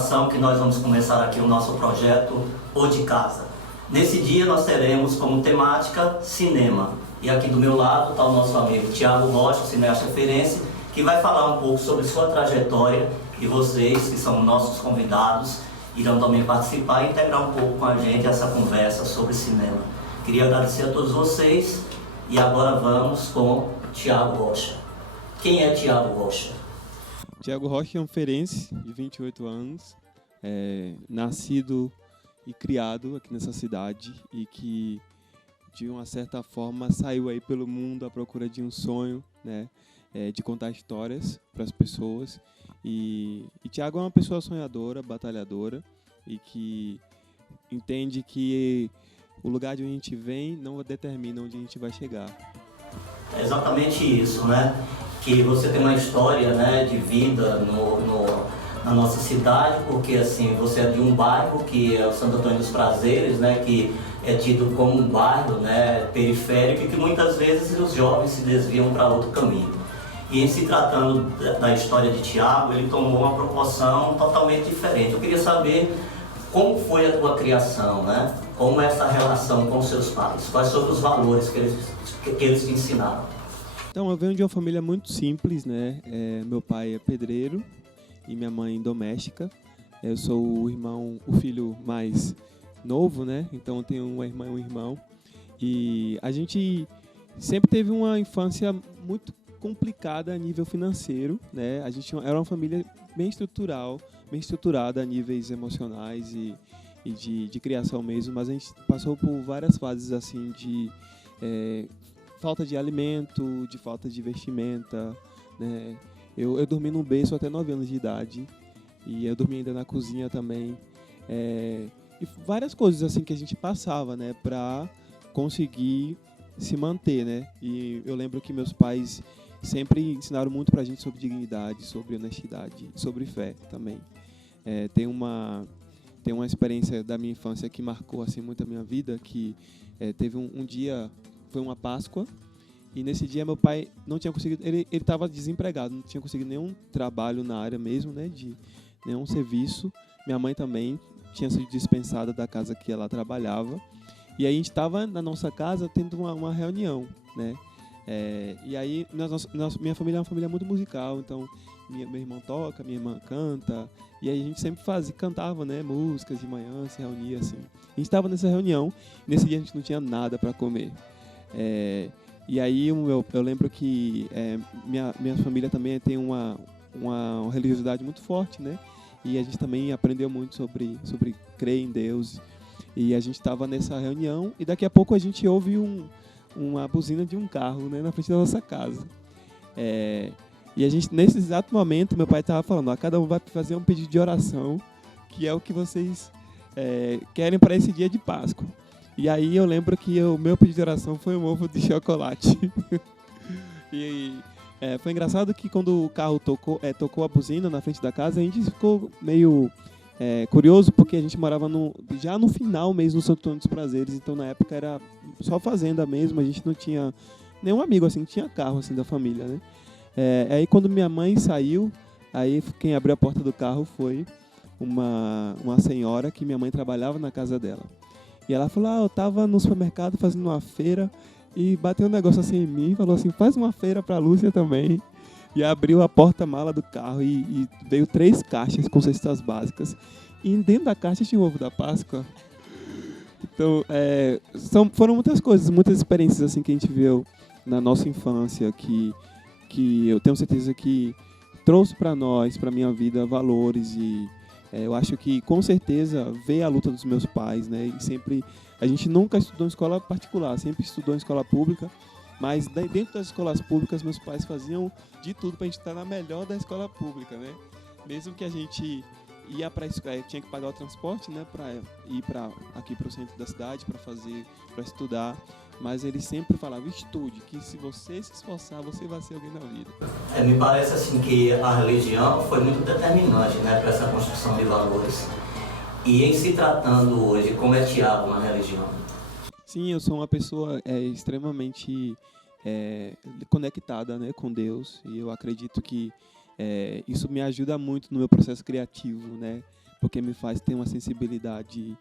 satisfação que nós vamos começar aqui o nosso projeto O de Casa. Nesse dia nós teremos como temática cinema. E aqui do meu lado está o nosso amigo Tiago Rocha, cineasta feirense, que vai falar um pouco sobre sua trajetória, e vocês, que são nossos convidados, irão também participar e integrar um pouco com a gente essa conversa sobre cinema. Queria agradecer a todos vocês e agora vamos com Tiago Rocha. Quem é Tiago Rocha? Tiago Rocha é um feirense de 28 anos, nascido e criado aqui nessa cidade e que, de uma certa forma, saiu aí pelo mundo à procura de um sonho, né, de contar histórias para as pessoas. E Tiago é uma pessoa sonhadora, batalhadora e que entende que o lugar de onde a gente vem não determina onde a gente vai chegar. É exatamente isso, né? Que você tem uma história, né, de vida na nossa cidade, porque assim, você é de um bairro que é o Santo Antônio dos Prazeres, né, que é tido como um bairro, né, periférico, e que muitas vezes os jovens se desviam para outro caminho. E em se tratando da história de Tiago, ele tomou uma proporção totalmente diferente. Eu queria saber como foi a tua criação, né? Como é essa relação com seus pais? Quais foram os valores que eles te ensinaram? Então, eu venho de uma família muito simples, né? Meu pai é pedreiro e minha mãe doméstica. Eu sou o filho mais novo, né? Então, eu tenho uma irmã e um irmão. E a gente sempre teve uma infância muito complicada a nível financeiro, né? A gente era uma família bem estruturada a níveis emocionais e de criação mesmo, mas a gente passou por várias fases assim de falta de alimento, de falta de vestimenta, né? Eu dormi num berço até 9 anos de idade e eu dormi ainda na cozinha também, e várias coisas assim que a gente passava, né, para conseguir se manter, né? E eu lembro que meus pais sempre ensinaram muito pra gente sobre dignidade, sobre honestidade, sobre fé também. Tem uma experiência da minha infância que marcou assim muito a minha vida, que teve um dia, foi uma Páscoa, e nesse dia meu pai não tinha conseguido, ele estava desempregado, não tinha conseguido nenhum trabalho na área mesmo, né, de nenhum serviço. Minha mãe também tinha sido dispensada da casa que ela trabalhava, e aí a gente estava na nossa casa tendo uma reunião, né? E aí, minha família é uma família muito musical, então meu irmão toca, minha irmã canta, e aí a gente sempre cantava, né, músicas de manhã, se reunia assim. A gente estava nessa reunião, e nesse dia a gente não tinha nada para comer. E aí eu lembro que minha família também tem uma religiosidade muito forte, né, e a gente também aprendeu muito sobre crer em Deus, e a gente estava nessa reunião, e daqui a pouco a gente ouve uma buzina de um carro, né, na frente da nossa casa. E a gente, nesse exato momento, meu pai estava falando, cada um vai fazer um pedido de oração, que é o que vocês querem para esse dia de Páscoa. E aí eu lembro que o meu pedido de oração foi um ovo de chocolate. E foi engraçado que quando o carro tocou a buzina na frente da casa, a gente ficou meio curioso, porque a gente morava já no final mesmo do Santo Antônio dos Prazeres, então na época era só fazenda mesmo, a gente não tinha nenhum amigo assim, tinha carro assim da família, né? Aí quando minha mãe saiu, aí quem abriu a porta do carro foi uma senhora que minha mãe trabalhava na casa dela. E ela falou, eu tava no supermercado fazendo uma feira e bateu um negócio assim em mim, falou assim, faz uma feira pra Lúcia também. E abriu a porta-mala do carro e veio 3 caixas com cestas básicas. E dentro da caixa tinha o ovo da Páscoa. Então, foram muitas coisas, muitas experiências assim que a gente viveu na nossa infância, que eu tenho certeza que trouxe para nós, para minha vida, valores. E eu acho que, com certeza, veio a luta dos meus pais, né? E sempre, a gente nunca estudou em escola particular, sempre estudou em escola pública. Mas dentro das escolas públicas, meus pais faziam de tudo para a gente estar na melhor da escola pública, né? Mesmo que a gente ia para tinha que pagar o transporte, né, para ir aqui para o centro da cidade para estudar, mas eles sempre falavam, estude, que se você se esforçar, você vai ser alguém na vida. Me parece assim que a religião foi muito determinante, né, para essa construção de valores. E em se tratando hoje, como é Tiago na religião? Sim, eu sou uma pessoa extremamente conectada, né, com Deus, e eu acredito que isso me ajuda muito no meu processo criativo, né, porque me faz ter uma sensibilidade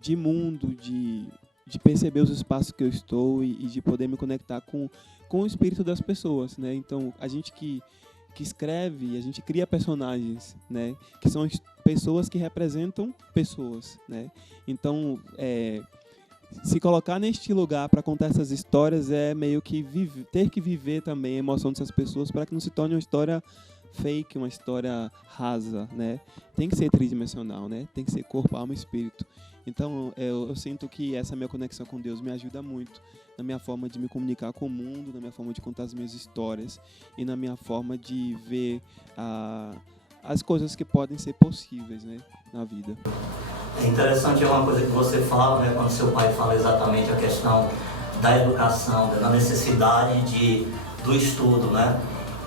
de mundo, de perceber os espaços que eu estou e de poder me conectar com o espírito das pessoas, né? Então, a gente que escreve, a gente cria personagens, né? Que são pessoas que representam pessoas, né? Então, se colocar neste lugar para contar essas histórias é meio que ter que viver também a emoção dessas pessoas para que não se torne uma história fake, uma história rasa, né? Tem que ser tridimensional, né? Tem que ser corpo, alma e espírito. Então, eu sinto que essa minha conexão com Deus me ajuda muito na minha forma de me comunicar com o mundo, na minha forma de contar as minhas histórias e na minha forma de ver as coisas que podem ser possíveis, né, na vida. É interessante uma coisa que você fala, né, quando seu pai fala exatamente a questão da educação, da necessidade do estudo, né?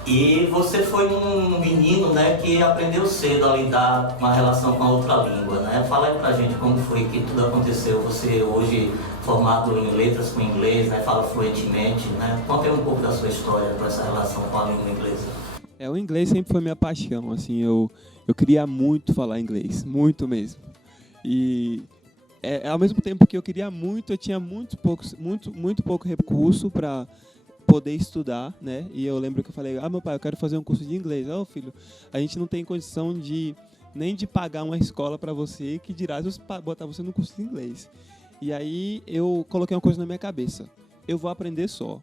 E você foi um menino, né, que aprendeu cedo a lidar com a relação com a outra língua, né? Fala aí pra gente como foi que tudo aconteceu. Você hoje formado em letras com inglês, né, fala fluentemente, né? Conta aí um pouco da sua história com essa relação com a língua inglesa. O inglês sempre foi minha paixão, assim, eu queria muito falar inglês, muito mesmo. E ao mesmo tempo que eu queria muito, eu tinha muito pouco recurso para poder estudar, né? E eu lembro que eu falei, meu pai, eu quero fazer um curso de inglês. Filho, a gente não tem condição nem de pagar uma escola para você, que dirá botar você no curso de inglês. E aí eu coloquei uma coisa na minha cabeça, eu vou aprender só.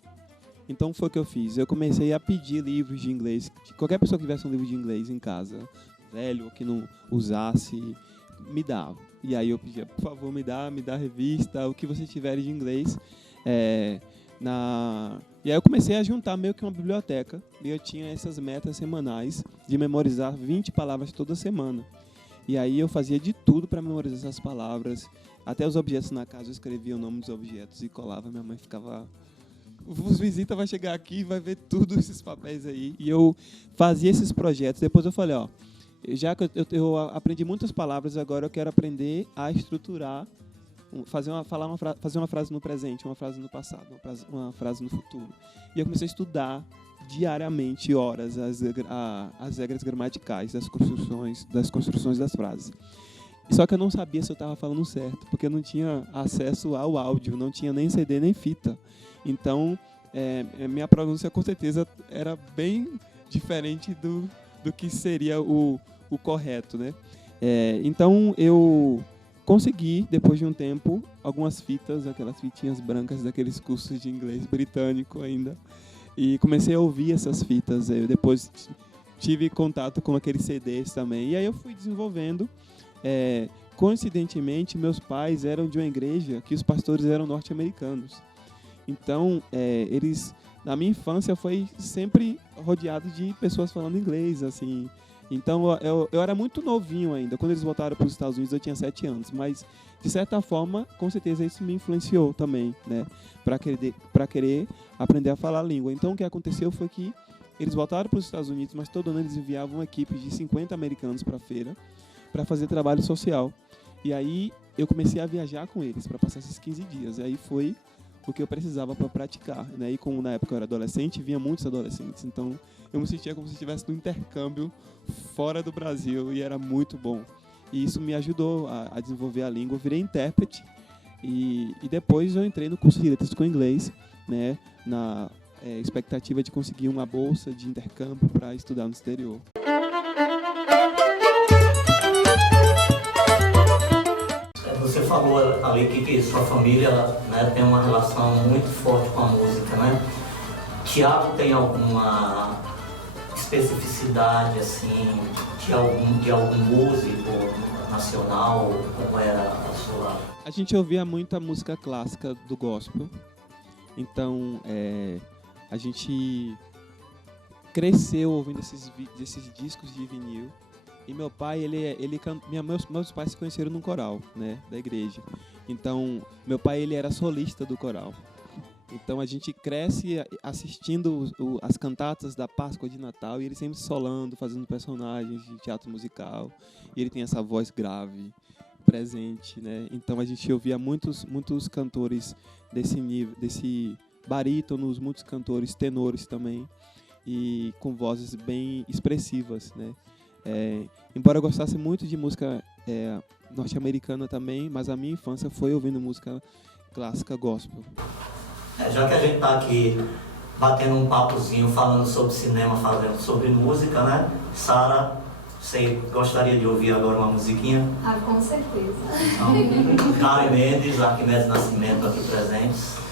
Então foi o que eu fiz, eu comecei a pedir livros de inglês, qualquer pessoa que tivesse um livro de inglês em casa, velho ou que não usasse, me dava. E aí eu pedia, por favor, me dá revista, o que você tiver de inglês. E aí eu comecei a juntar meio que uma biblioteca, e eu tinha essas metas semanais de memorizar 20 palavras toda semana. E aí eu fazia de tudo para memorizar essas palavras, até os objetos na casa eu escrevia o nome dos objetos e colava, minha mãe ficava... Os visitas vão chegar aqui e vai ver tudo esses papéis aí. E eu fazia esses projetos, depois eu falei, já que eu aprendi muitas palavras, agora eu quero aprender a estruturar, fazer uma frase no presente, uma frase no passado, uma frase no futuro. E eu comecei a estudar diariamente, horas, as regras gramaticais das construções das frases. Só que eu não sabia se eu estava falando certo, porque eu não tinha acesso ao áudio, não tinha nem CD nem fita. Então, minha pronúncia com certeza era bem diferente do que seria o correto, né? Então, eu consegui, depois de um tempo, algumas fitas, aquelas fitinhas brancas daqueles cursos de inglês britânico ainda, e comecei a ouvir essas fitas. Eu depois tive contato com aqueles CDs também, e aí eu fui desenvolvendo. Coincidentemente, meus pais eram de uma igreja que os pastores eram norte-americanos. Então, na minha infância, foi sempre rodeado de pessoas falando inglês, assim. Então, eu era muito novinho ainda. Quando eles voltaram para os Estados Unidos, eu tinha 7 anos. Mas, de certa forma, com certeza, isso me influenciou também, né? Para querer aprender a falar a língua. Então, o que aconteceu foi que eles voltaram para os Estados Unidos, mas todo ano eles enviavam uma equipe de 50 americanos para a feira para fazer trabalho social. E aí, eu comecei a viajar com eles para passar esses 15 dias. E aí foi o que eu precisava para praticar, né? E como na época eu era adolescente, vinha muitos adolescentes, então eu me sentia como se estivesse no intercâmbio fora do Brasil e era muito bom. E isso me ajudou a desenvolver a língua, eu virei intérprete e depois eu entrei no curso de letras com inglês, né? Na expectativa de conseguir uma bolsa de intercâmbio para estudar no exterior. Você falou ali que sua família, né, tem uma relação muito forte com a música, né? Tiago tem alguma especificidade, assim, de algum músico nacional? Como era a sua... A gente ouvia muita música clássica do gospel, então a gente cresceu ouvindo esses discos de vinil. E meu pai, meus pais se conheceram num coral, né, da igreja. Então, meu pai, ele era solista do coral. Então, a gente cresce assistindo as cantatas da Páscoa de Natal e ele sempre solando, fazendo personagens de teatro musical. E ele tem essa voz grave, presente, né? Então, a gente ouvia muitos cantores desse nível, desse barítonos, muitos cantores tenores também, e com vozes bem expressivas, né? Embora eu gostasse muito de música norte-americana também, mas a minha infância foi ouvindo música clássica gospel. Já que a gente está aqui batendo um papozinho, falando sobre cinema, falando sobre música, né? Sara, você gostaria de ouvir agora uma musiquinha? Com certeza. Então, Karen Mendes, Arquimedes Nascimento aqui presentes.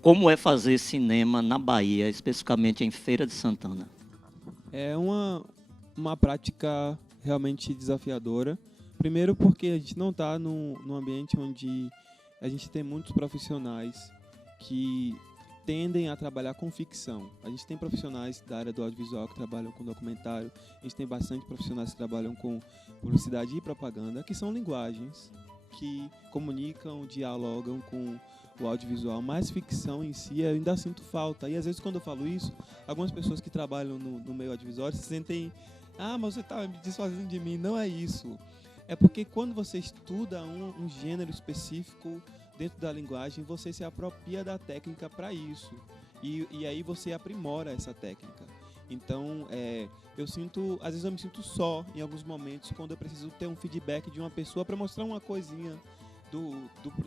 Como é fazer cinema na Bahia, especificamente em Feira de Santana? É uma prática realmente desafiadora. Primeiro porque a gente não está num ambiente onde a gente tem muitos profissionais que tendem a trabalhar com ficção. A gente tem profissionais da área do audiovisual que trabalham com documentário, a gente tem bastante profissionais que trabalham com publicidade e propaganda, que são linguagens que comunicam, dialogam com o audiovisual, mas ficção em si eu ainda sinto falta. E às vezes quando eu falo isso, algumas pessoas que trabalham no meio audiovisual se sentem, mas você está me desfazendo de mim. Não é isso. É porque quando você estuda um gênero específico dentro da linguagem, você se apropria da técnica para isso. E aí você aprimora essa técnica. Então, às vezes eu me sinto só em alguns momentos, quando eu preciso ter um feedback de uma pessoa para mostrar uma coisinha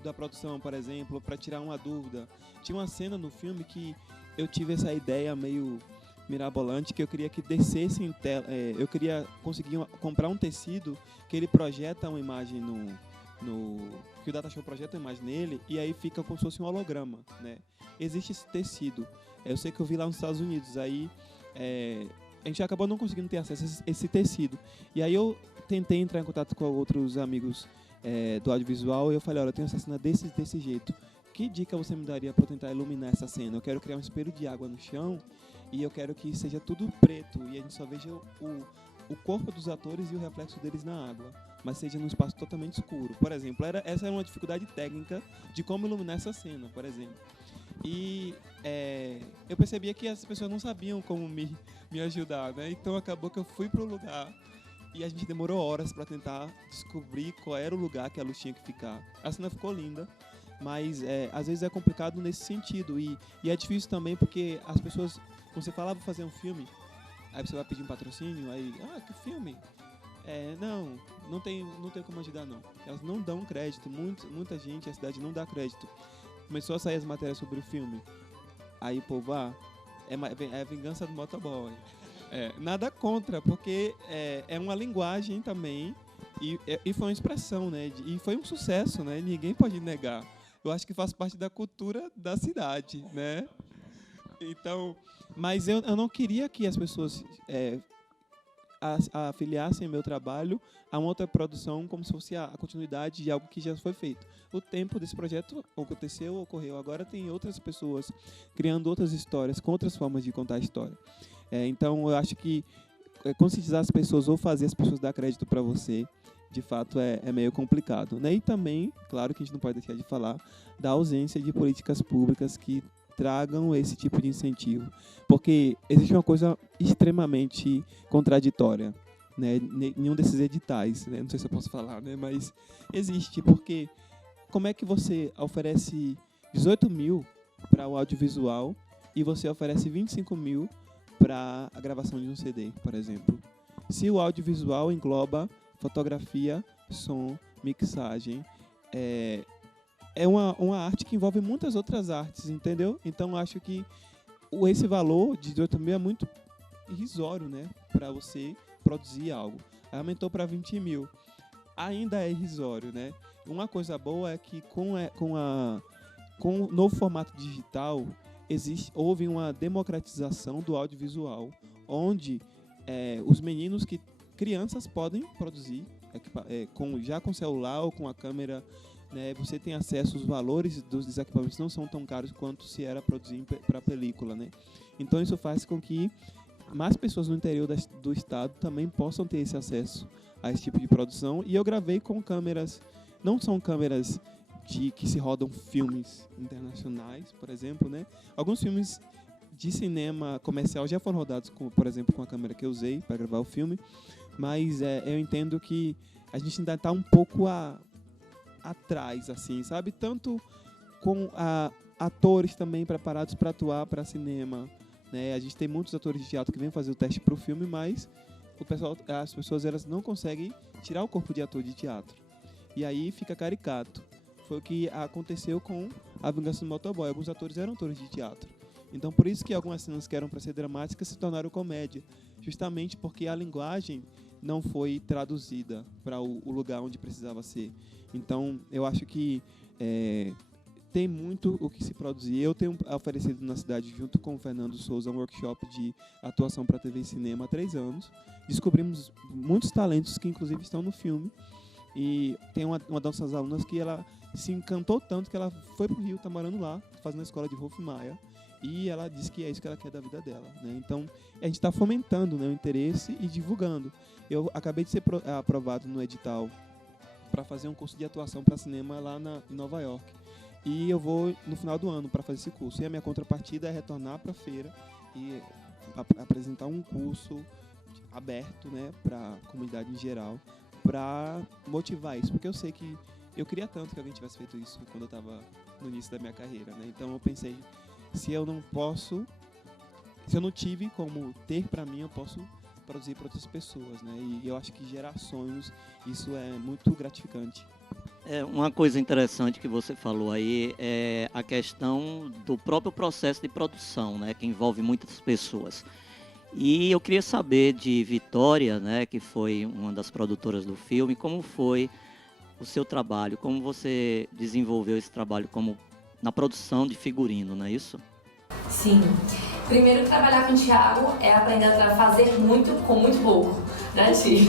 da produção, por exemplo, para tirar uma dúvida. Tinha uma cena no filme que eu tive essa ideia meio mirabolante, que eu queria que descesse em tela. Eu queria conseguir comprar um tecido que ele projeta uma imagem que o Datashow projeta uma imagem nele, e aí fica como se fosse um holograma, né? Existe esse tecido. Eu sei que eu vi lá nos Estados Unidos, aí a gente acabou não conseguindo ter acesso a esse tecido. E aí eu tentei entrar em contato com outros amigos do audiovisual, e eu falei, olha, eu tenho essa cena desse jeito. Que dica você me daria para eu tentar iluminar essa cena? Eu quero criar um espelho de água no chão e eu quero que seja tudo preto e a gente só veja o corpo dos atores e o reflexo deles na água, mas seja num espaço totalmente escuro. Por exemplo, essa era uma dificuldade técnica de como iluminar essa cena, por exemplo. E eu percebia que as pessoas não sabiam como me ajudar, né? Então acabou que eu fui para o lugar e a gente demorou horas para tentar descobrir qual era o lugar que a luz tinha que ficar. A cena ficou linda, mas às vezes é complicado nesse sentido. E é difícil também porque as pessoas, quando você fala, vou fazer um filme, aí você vai pedir um patrocínio, aí, que filme? Não tem como ajudar, não. Elas não dão crédito, muita gente, a cidade não dá crédito. Começou a sair as matérias sobre o filme, aí o povo, é a vingança do motoboy. Nada contra, porque é uma linguagem também, e foi uma expressão, né? E foi um sucesso, né? Ninguém pode negar. Eu acho que faz parte da cultura da cidade, né? Então, mas eu não queria que as pessoas afiliassem meu trabalho a uma outra produção como se fosse a continuidade de algo que já foi feito. O tempo desse projeto ocorreu. Agora tem outras pessoas criando outras histórias, com outras formas de contar a história. Então, eu acho que conscientizar as pessoas ou fazer as pessoas dar crédito para você, de fato, é meio complicado, né? E também, claro que a gente não pode deixar de falar da ausência de políticas públicas que tragam esse tipo de incentivo. Porque existe uma coisa extremamente contraditória, né? Nenhum desses editais, né? Não sei se eu posso falar, né? Mas existe, porque como é que você oferece 18 mil para o audiovisual e você oferece 25 mil para a gravação de um CD, por exemplo? Se o audiovisual engloba fotografia, som, mixagem, é uma arte que envolve muitas outras artes, entendeu? Então, acho que esse valor de 18 mil é muito irrisório, né? Para você produzir algo. Aumentou para 20 mil. Ainda é irrisório, né? Uma coisa boa é que com o novo formato digital, houve uma democratização do audiovisual, onde crianças podem produzir já com celular ou com a câmera, né? Você tem acesso aos valores dos equipamentos, não são tão caros quanto se era produzir para película, né? Então isso faz com que mais pessoas no interior do estado também possam ter esse acesso a esse tipo de produção. E eu gravei com câmeras, não são câmeras que se rodam filmes internacionais, por exemplo, né? Alguns filmes de cinema comercial já foram rodados, por exemplo, com a câmera que eu usei para gravar o filme, mas eu entendo que a gente ainda está um pouco atrás, assim, sabe? Tanto com atores também preparados para atuar para cinema, né? A gente tem muitos atores de teatro que vêm fazer o teste para o filme, mas as pessoas elas não conseguem tirar o corpo de ator de teatro. E aí fica caricato. Foi o que aconteceu com A Vingança do Motoboy. Alguns atores eram atores de teatro. Então, por isso que algumas cenas que eram para ser dramáticas se tornaram comédia. Justamente porque a linguagem não foi traduzida para o lugar onde precisava ser. Então, eu acho que tem muito o que se produzir. Eu tenho oferecido na cidade, junto com o Fernando Souza, um workshop de atuação para TV e cinema há 3 anos. Descobrimos muitos talentos que, inclusive, estão no filme. E tem uma das nossas alunas que ela se encantou tanto que ela foi para o Rio, está morando lá, fazendo a escola de Wolf Maia. E ela disse que é isso que ela quer da vida dela, né? Então, a gente está fomentando, né, o interesse e divulgando. Eu acabei de ser aprovado no edital para fazer um curso de atuação para cinema lá em Nova York. E eu vou no final do ano para fazer esse curso. E a minha contrapartida é retornar para a feira e apresentar um curso aberto, né, para a comunidade em geral, para motivar isso. Porque eu sei que eu queria tanto que alguém tivesse feito isso quando eu estava no início da minha carreira, né? Então eu pensei, se eu não tive como ter para mim, eu posso produzir para outras pessoas, né? E eu acho que gerar sonhos, isso é muito gratificante. Uma coisa interessante que você falou aí é a questão do próprio processo de produção, né, que envolve muitas pessoas. E eu queria saber de Vitória, né, que foi uma das produtoras do filme, como foi o seu trabalho, como você desenvolveu esse trabalho na produção de figurino, não é isso? Sim. Primeiro, trabalhar com o Thiago é aprender a fazer muito com muito pouco, né, Ti?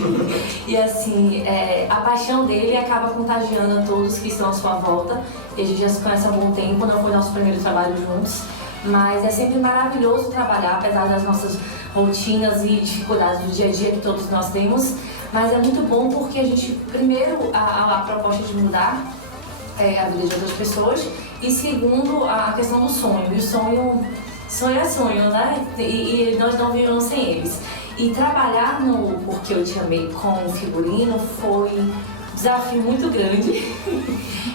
E assim, a paixão dele acaba contagiando a todos que estão à sua volta. E a gente já se conhece há um bom tempo, não foi nosso primeiro trabalho juntos. Mas é sempre maravilhoso trabalhar, apesar das nossas rotinas e dificuldades do dia a dia que todos nós temos. Mas é muito bom porque a gente, primeiro, a proposta de mudar a vida de outras pessoas. E segundo, a questão do sonho. E o sonho é sonho, né? E nós não vivemos sem eles. E trabalhar no Porque Eu Te Amei com o figurino foi um desafio muito grande.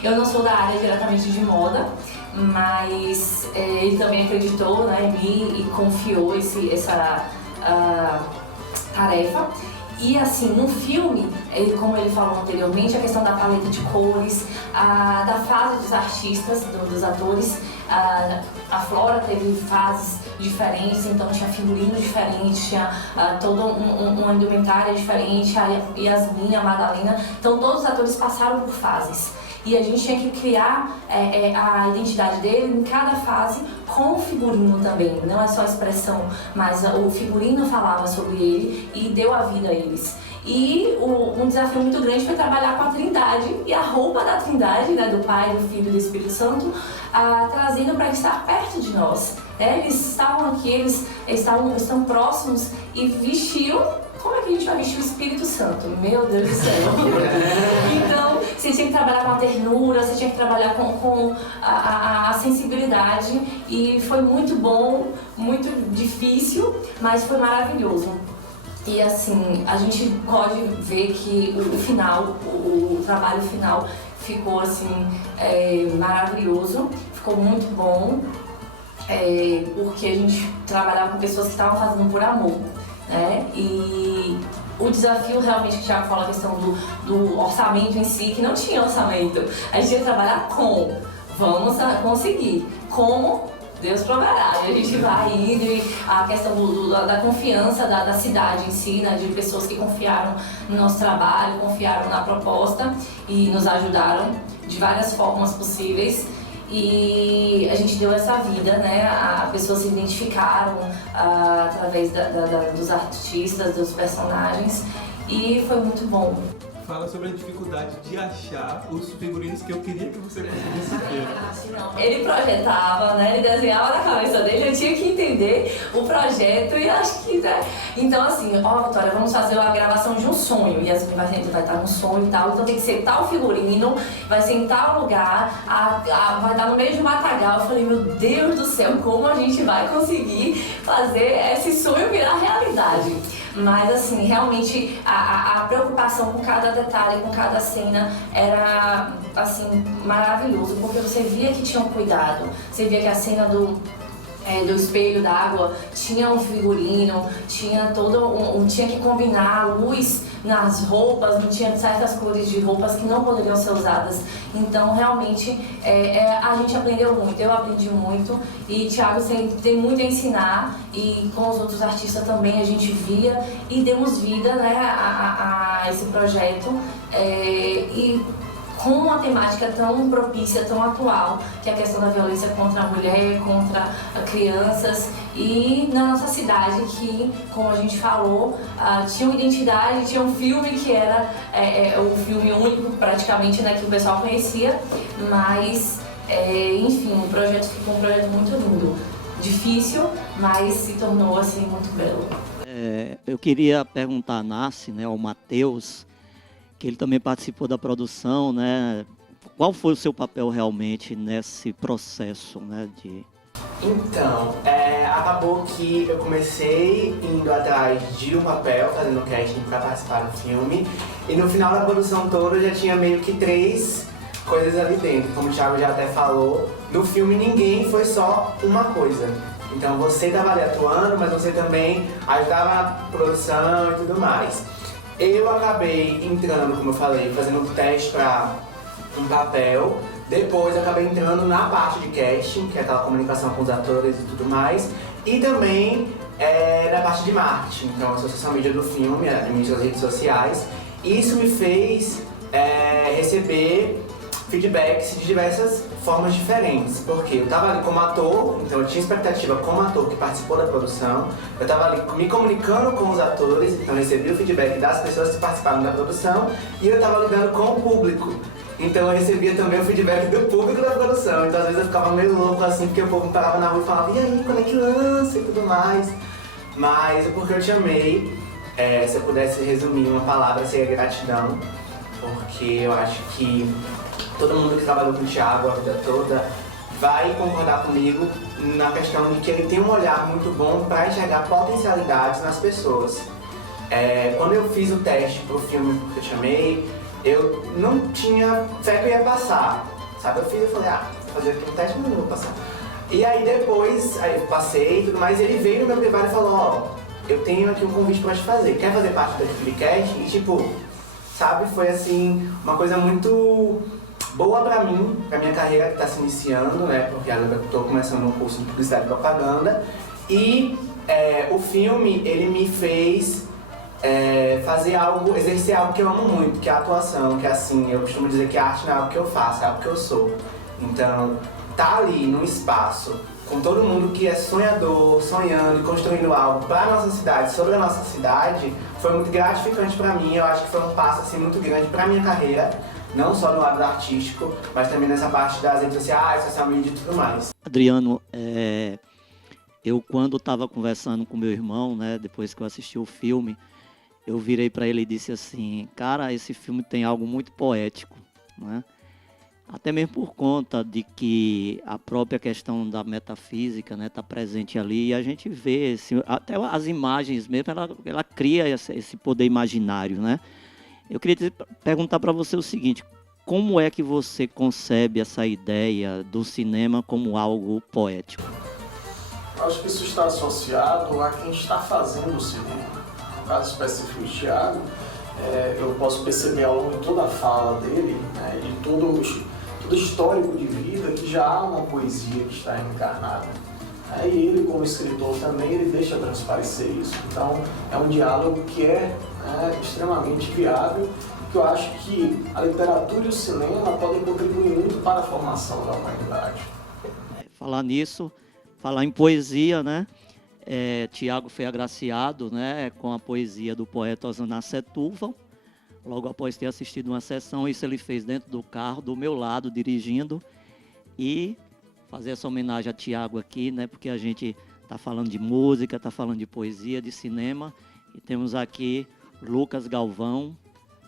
Eu não sou da área diretamente de moda, mas ele também acreditou, né, em mim e confiou essa tarefa. E assim, no filme, como ele falou anteriormente, a questão da paleta de cores, da fase dos artistas, dos atores, a Flora teve fases diferentes, então tinha figurino diferente, tinha toda uma indumentária diferente, a Yasmin, a Madalena, então todos os atores passaram por fases. E a gente tinha que criar a identidade dele em cada fase com o figurino também. Não é só a expressão, mas o figurino falava sobre ele e deu a vida a eles. E um desafio muito grande foi trabalhar com a Trindade e a roupa da Trindade, né, do Pai, do Filho e do Espírito Santo, trazendo para estar perto de nós. Eles estavam aqui, eles estão próximos e vestiam como é que a gente vai vestir o Espírito Santo? Meu Deus do céu. Então, você tinha que trabalhar com a ternura, você tinha que trabalhar com a sensibilidade, e foi muito bom, muito difícil, mas foi maravilhoso. E assim, a gente pode ver que o final, o trabalho final ficou assim, maravilhoso, ficou muito bom, porque a gente trabalhava com pessoas que estavam fazendo por amor, né? E o desafio realmente que o Thiago fala, a questão do orçamento em si, que não tinha orçamento, a gente ia trabalhar vamos conseguir, como Deus proverá, e a gente vai indo, e a questão da confiança da cidade em si, né, de pessoas que confiaram no nosso trabalho, confiaram na proposta e nos ajudaram de várias formas possíveis. E a gente deu essa vida, né? As pessoas se identificaram através dos artistas, dos personagens, e foi muito bom. Fala sobre a dificuldade de achar os figurinos que eu queria que você conseguisse ver. Ele projetava, né? Ele desenhava na cabeça dele, eu tinha que entender o projeto, e acho que, né? Então assim, Vitória, vamos fazer a gravação de um sonho, e assim, vai estar no sonho e tal, então tem que ser tal figurino, vai ser em tal lugar, vai estar no meio de um matagal. Eu falei, meu Deus do céu, como a gente vai conseguir fazer esse sonho virar realidade? Mas assim, realmente a preocupação com cada detalhe, com cada cena era assim, maravilhoso, porque você via que tinha um cuidado, você via que a cena do espelho d'água tinha um figurino, tinha tinha que combinar a luz nas roupas, não tinha certas cores de roupas que não poderiam ser usadas. Então realmente a gente aprendeu muito, eu aprendi muito, e Thiago tem muito a ensinar, e com os outros artistas também a gente via e demos vida, né, a esse projeto, e com uma temática tão propícia, tão atual, que é a questão da violência contra a mulher, contra crianças, e na nossa cidade que, como a gente falou, tinha uma identidade, tinha um filme que era o filme único praticamente, né, que o pessoal conhecia, mas enfim, o projeto ficou um projeto muito lindo, difícil, mas se tornou assim muito belo. Eu queria perguntar a Nasce, né, ao Matheus, que ele também participou da produção, né? Qual foi o seu papel realmente nesse processo, né? Então, acabou que eu comecei indo atrás de um papel, fazendo casting para participar do filme, e no final da produção toda eu já tinha meio que 3 coisas ali dentro. Como o Thiago já até falou, no filme ninguém foi só uma coisa. Então você estava ali atuando, mas você também ajudava na produção e tudo mais. Eu acabei entrando, como eu falei, fazendo um teste para um papel. Depois eu acabei entrando na parte de casting, que é aquela comunicação com os atores e tudo mais. E também na parte de marketing, então a social media do filme, administro as redes sociais. Isso me fez receber feedbacks de diversas formas diferentes, porque eu estava ali como ator, então eu tinha expectativa como ator que participou da produção, eu estava ali me comunicando com os atores, então eu recebi o feedback das pessoas que participaram da produção, e eu estava lidando com o público, então eu recebia também o feedback do público da produção, então às vezes eu ficava meio louco assim, porque o povo me parava na rua e falava, e aí, quando é que lança e tudo mais, mas o porquê eu te amei, se eu pudesse resumir uma palavra, seria gratidão, porque eu acho que todo mundo que trabalhou com o Thiago a vida toda vai concordar comigo na questão de que ele tem um olhar muito bom para enxergar potencialidades nas pessoas. Quando eu fiz o teste pro filme que eu te amei, eu não tinha fé que eu ia passar, sabe? Eu fiz e falei, vou fazer aqui um teste, mas não vou passar. E aí depois, eu passei e tudo mais, e ele veio no meu privado e falou, eu tenho aqui um convite pra te fazer, quer fazer parte da equipe de casting? E tipo, sabe, foi assim, uma coisa muito boa pra mim, pra minha carreira que tá se iniciando, né, porque agora eu tô começando um curso de publicidade e propaganda, e o filme, ele me fez exercer algo que eu amo muito, que é a atuação, que é assim, eu costumo dizer que a arte não é algo que eu faço, é algo que eu sou. Então, tá ali num espaço, com todo mundo que é sonhador, sonhando e construindo algo pra nossa cidade, sobre a nossa cidade, foi muito gratificante pra mim, eu acho que foi um passo assim, muito grande pra minha carreira, não só no lado artístico, mas também nessa parte das redes sociais, social media e tudo mais. Adriano, eu quando estava conversando com meu irmão, né, depois que eu assisti o filme, eu virei para ele e disse assim, cara, esse filme tem algo muito poético, né? Até mesmo por conta de que a própria questão da metafísica, né, está presente ali, e a gente vê, até as imagens mesmo, ela cria esse poder imaginário, né? Eu queria perguntar para você o seguinte, como é que você concebe essa ideia do cinema como algo poético? Acho que isso está associado a quem está fazendo o cinema. No caso específico do Thiago, eu posso perceber ao longo de toda a fala dele, né, e todo o histórico de vida, que já há uma poesia que está encarnada. E ele, como escritor também, ele deixa transparecer isso. Então, é um diálogo que é extremamente viável, que eu acho que a literatura e o cinema podem contribuir muito para a formação da humanidade. Falar nisso, falar em poesia, né? Tiago foi agraciado, né, com a poesia do poeta Osaná Setúbal. Logo após ter assistido uma sessão, isso ele fez dentro do carro, do meu lado, dirigindo. E fazer essa homenagem a Tiago aqui, né, porque a gente está falando de música, está falando de poesia, de cinema. E temos aqui Lucas Galvão,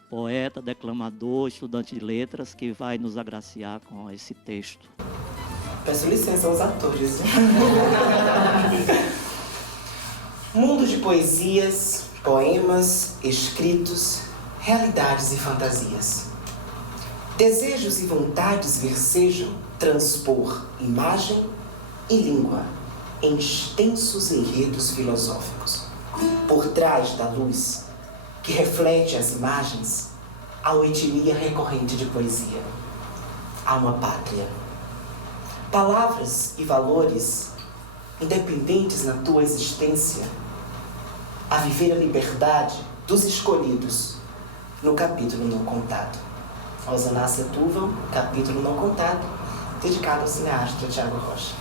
poeta, declamador, estudante de letras, que vai nos agraciar com esse texto. Peço licença aos atores. Mundo de poesias, poemas, escritos, realidades e fantasias. Desejos e vontades versejam transpor imagem e língua em extensos enredos filosóficos. Por trás da luz que reflete as imagens, há uma etnia recorrente de poesia. Há uma pátria. Palavras e valores independentes na tua existência, a viver a liberdade dos escolhidos no capítulo não contado. Osaná Setúbal, capítulo não contado, dedicado ao cineasta Thiago Rocha.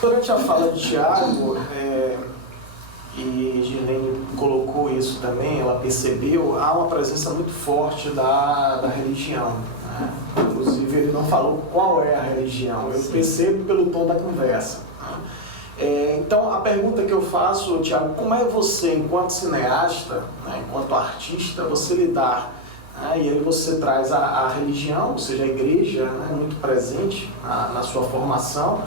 Durante a fala de Thiago, e Gilene colocou isso também, ela percebeu, há uma presença muito forte da religião, né? Inclusive ele não falou qual é a religião, eu percebo pelo tom da conversa, né? Então a pergunta que eu faço, Thiago, como é você, enquanto cineasta, né, enquanto artista, você lidar, né, e aí você traz a religião, ou seja, a igreja, né, muito presente na sua formação,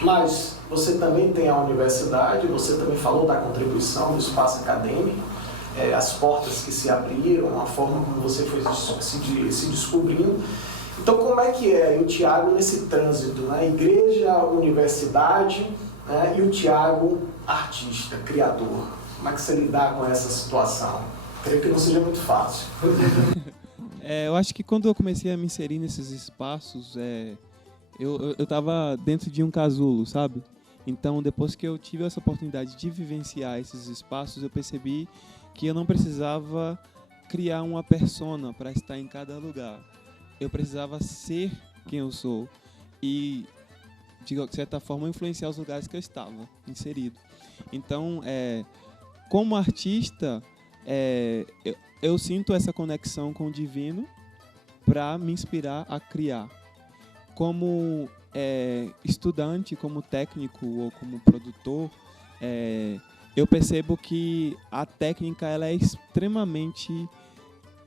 mas você também tem a universidade, você também falou da contribuição do espaço acadêmico, as portas que se abriram, a forma como você foi se descobrindo. Então, como é que é o Thiago nesse trânsito, né? Igreja, universidade, né? E o Thiago, artista, criador? Como é que você lidar com essa situação? Creio que não seja muito fácil. Eu acho que quando eu comecei a me inserir nesses espaços, eu estava dentro de um casulo, sabe? Então, depois que eu tive essa oportunidade de vivenciar esses espaços, eu percebi que eu não precisava criar uma persona para estar em cada lugar. Eu precisava ser quem eu sou e, de certa forma, influenciar os lugares que eu estava inserido. Então, como artista, eu sinto essa conexão com o divino para me inspirar a criar. Como estudante, como técnico ou como produtor, eu percebo que a técnica ela é extremamente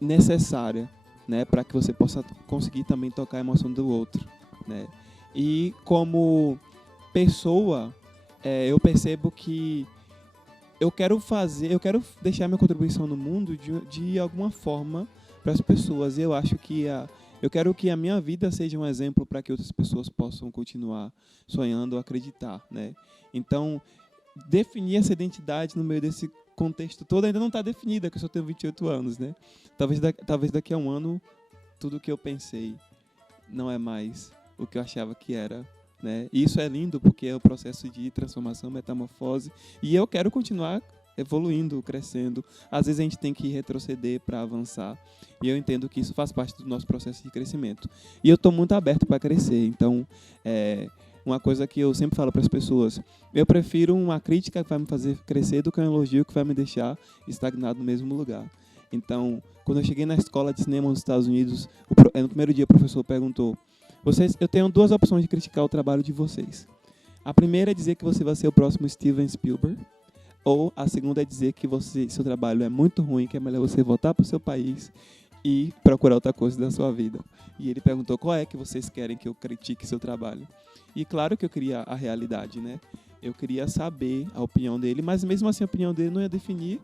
necessária, né, para que você possa conseguir também tocar a emoção do outro, né? E como pessoa, eu percebo que eu quero deixar minha contribuição no mundo de alguma forma para as pessoas. Eu acho que eu quero que a minha vida seja um exemplo para que outras pessoas possam continuar sonhando ou acreditar, né? Então, definir essa identidade no meio desse contexto todo ainda não está definida, que eu só tenho 28 anos, né? Talvez daqui a um ano, tudo o que eu pensei não é mais o que eu achava que era, né? E isso é lindo porque é o processo de transformação, metamorfose, e eu quero continuar evoluindo, crescendo. Às vezes a gente tem que retroceder para avançar. E eu entendo que isso faz parte do nosso processo de crescimento. E eu estou muito aberto para crescer. Então, uma coisa que eu sempre falo para as pessoas, eu prefiro uma crítica que vai me fazer crescer do que um elogio que vai me deixar estagnado no mesmo lugar. Então, quando eu cheguei na escola de cinema nos Estados Unidos, no primeiro dia o professor perguntou, eu tenho duas opções de criticar o trabalho de vocês. A primeira é dizer que você vai ser o próximo Steven Spielberg, ou a segunda é dizer que seu trabalho é muito ruim, que é melhor você voltar para o seu país e procurar outra coisa da sua vida. E ele perguntou qual é que vocês querem que eu critique seu trabalho. E claro que eu queria a realidade, né? Eu queria saber a opinião dele, mas mesmo assim a opinião dele não ia definir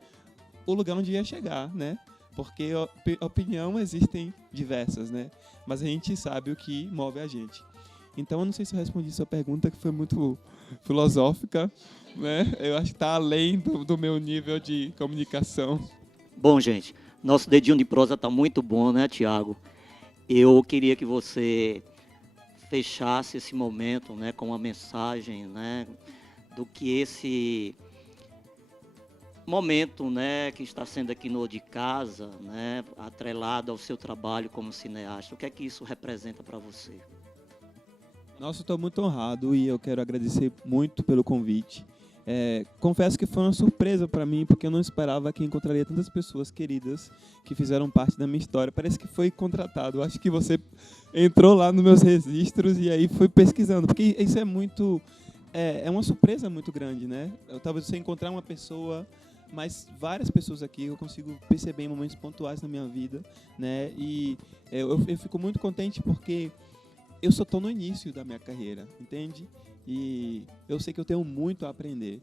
o lugar onde ia chegar, né? Porque opinião existem diversas, né? Mas a gente sabe o que move a gente. Então eu não sei se eu respondi sua pergunta, que foi muito filosófica, né? Eu acho que está além do meu nível de comunicação. Bom, gente, nosso dedinho de prosa está muito bom, né, Tiago? Eu queria que você fechasse esse momento, né, com uma mensagem, né, do que esse momento, né, que está sendo aqui no De Casa, né, atrelado ao seu trabalho como cineasta. O que é que isso representa para você? Nossa, eu estou muito honrado e eu quero agradecer muito pelo convite. Confesso que foi uma surpresa para mim, porque eu não esperava que encontraria tantas pessoas queridas que fizeram parte da minha história. Parece que foi contratado. Eu acho que você entrou lá nos meus registros e aí foi pesquisando, porque isso é muito... É uma surpresa muito grande, né? Talvez você encontrar uma pessoa, mas várias pessoas aqui eu consigo perceber em momentos pontuais na minha vida, né? E eu fico muito contente porque eu só estou no início da minha carreira, entende? E eu sei que eu tenho muito a aprender,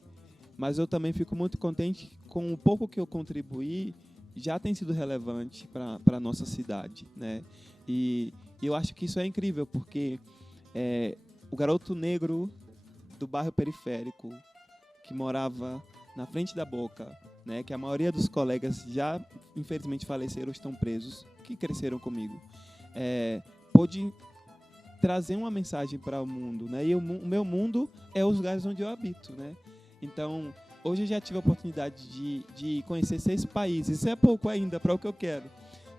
mas eu também fico muito contente com o pouco que eu contribuí, já tem sido relevante para a nossa cidade, né? E eu acho que isso é incrível, porque o garoto negro do bairro periférico, que morava na frente da Boca, né, que a maioria dos colegas já, infelizmente, faleceram ou estão presos, que cresceram comigo, pôde trazer uma mensagem para o mundo, né? E o meu mundo é os lugares onde eu habito, né? Então, hoje eu já tive a oportunidade de conhecer 6 países. Isso é pouco ainda para o que eu quero,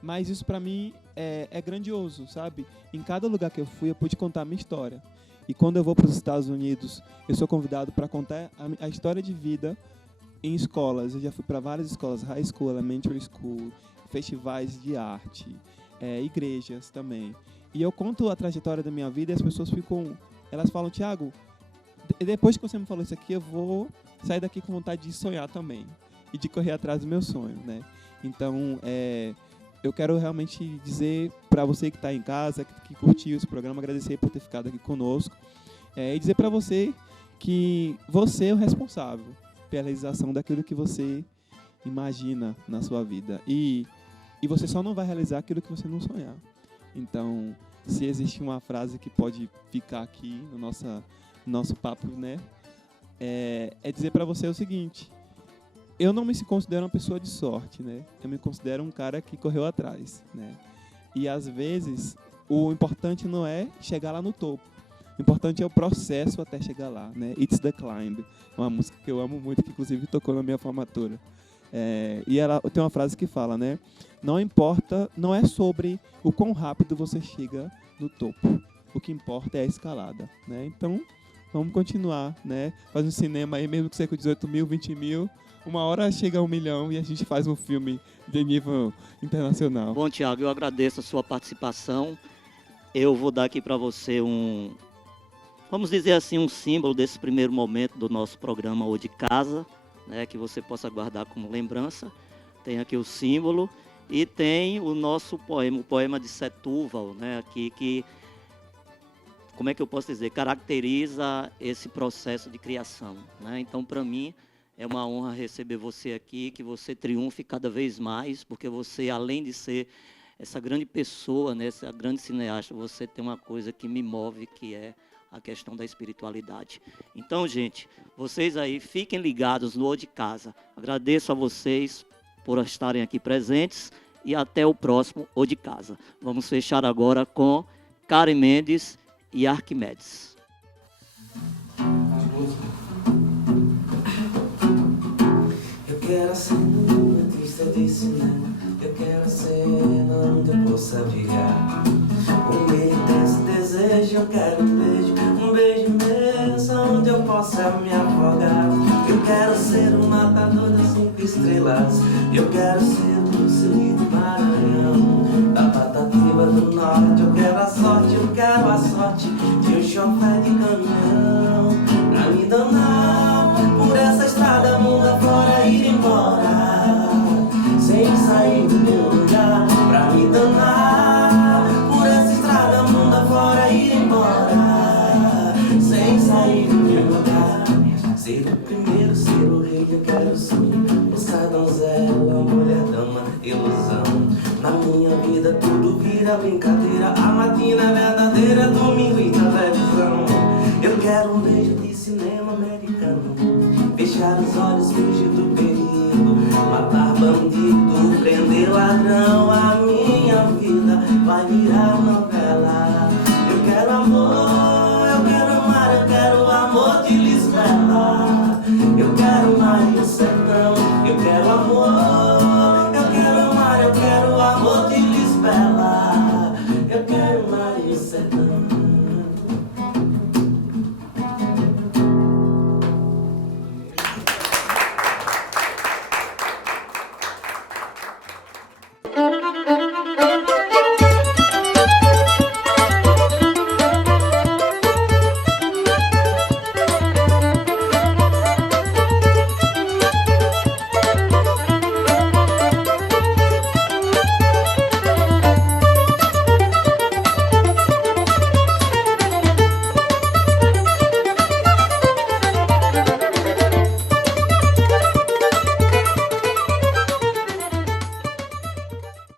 mas isso para mim é grandioso, sabe? Em cada lugar que eu fui, eu pude contar a minha história. E quando eu vou para os Estados Unidos, eu sou convidado para contar a história de vida em escolas. Eu já fui para várias escolas, high school, elementary school, festivais de arte, igrejas também. E eu conto a trajetória da minha vida e as pessoas elas falam, Tiago, depois que você me falou isso aqui, eu vou sair daqui com vontade de sonhar também e de correr atrás do meu sonho, né? Então, eu quero realmente dizer para você que está em casa, que curtiu esse programa, agradecer por ter ficado aqui conosco, e dizer para você que você é o responsável pela realização daquilo que você imagina na sua vida. E você só não vai realizar aquilo que você não sonhar. Então, se existe uma frase que pode ficar aqui no nosso papo, né, é dizer para você o seguinte: eu não me considero uma pessoa de sorte, né? Eu me considero um cara que correu atrás, né? E às vezes o importante não é chegar lá no topo. O importante é o processo até chegar lá, né? It's the Climb, uma música que eu amo muito, que inclusive tocou na minha formatura. E ela tem uma frase que fala, né? Não importa, não é sobre o quão rápido você chega no topo. O que importa é a escalada, né? Então, vamos continuar, né? Faz um cinema aí, mesmo que seja com 18 mil, 20 mil. Uma hora chega a 1 milhão e a gente faz um filme de nível internacional. Bom, Tiago, eu agradeço a sua participação. Eu vou dar aqui para você vamos dizer assim, um símbolo desse primeiro momento do nosso programa O de Casa, né, que você possa guardar como lembrança. Tem aqui o símbolo e tem o nosso poema, o poema de Setúbal, né, aqui que, como é que eu posso dizer, caracteriza esse processo de criação, né? Então, para mim, é uma honra receber você aqui, que você triunfe cada vez mais, porque você, além de ser essa grande pessoa, né, essa grande cineasta, você tem uma coisa que me move, que é a questão da espiritualidade. Então, gente, vocês aí fiquem ligados no O de Casa. Agradeço a vocês por estarem aqui presentes e até o próximo O de Casa. Vamos fechar agora com Karen Mendes e Arquimedes. Eu quero ser no artista de cinema. Eu quero ser onde eu possa brilhar. Um beijo desse desejo, eu quero um beijo imenso, onde eu possa me afogar. Eu quero ser um matador das 5 estrelas. Eu quero ser o Bruce Lee do Maranhão, da Patativa do Norte. Eu quero a sorte de um chofé de caminhão. me danar por essa estrada mundo afora, ir embora sem sair do meu lugar. Pra me danar por essa estrada mundo afora, ir embora sem sair do meu lugar. Ser o primeiro, ser o rei, eu quero ser o donzela, a mulher dama, ilusão. Na minha vida tudo vira brincadeira, a matina verdadeira, domingo e televisão. Eu quero um beijo de cinema americano, fechar os olhos, fugir do perigo, matar bandido, prender ladrão. A minha vida vai virar novela. Eu quero amor, eu quero amar, eu quero o amor de Lisbela. Eu quero mais o sertão.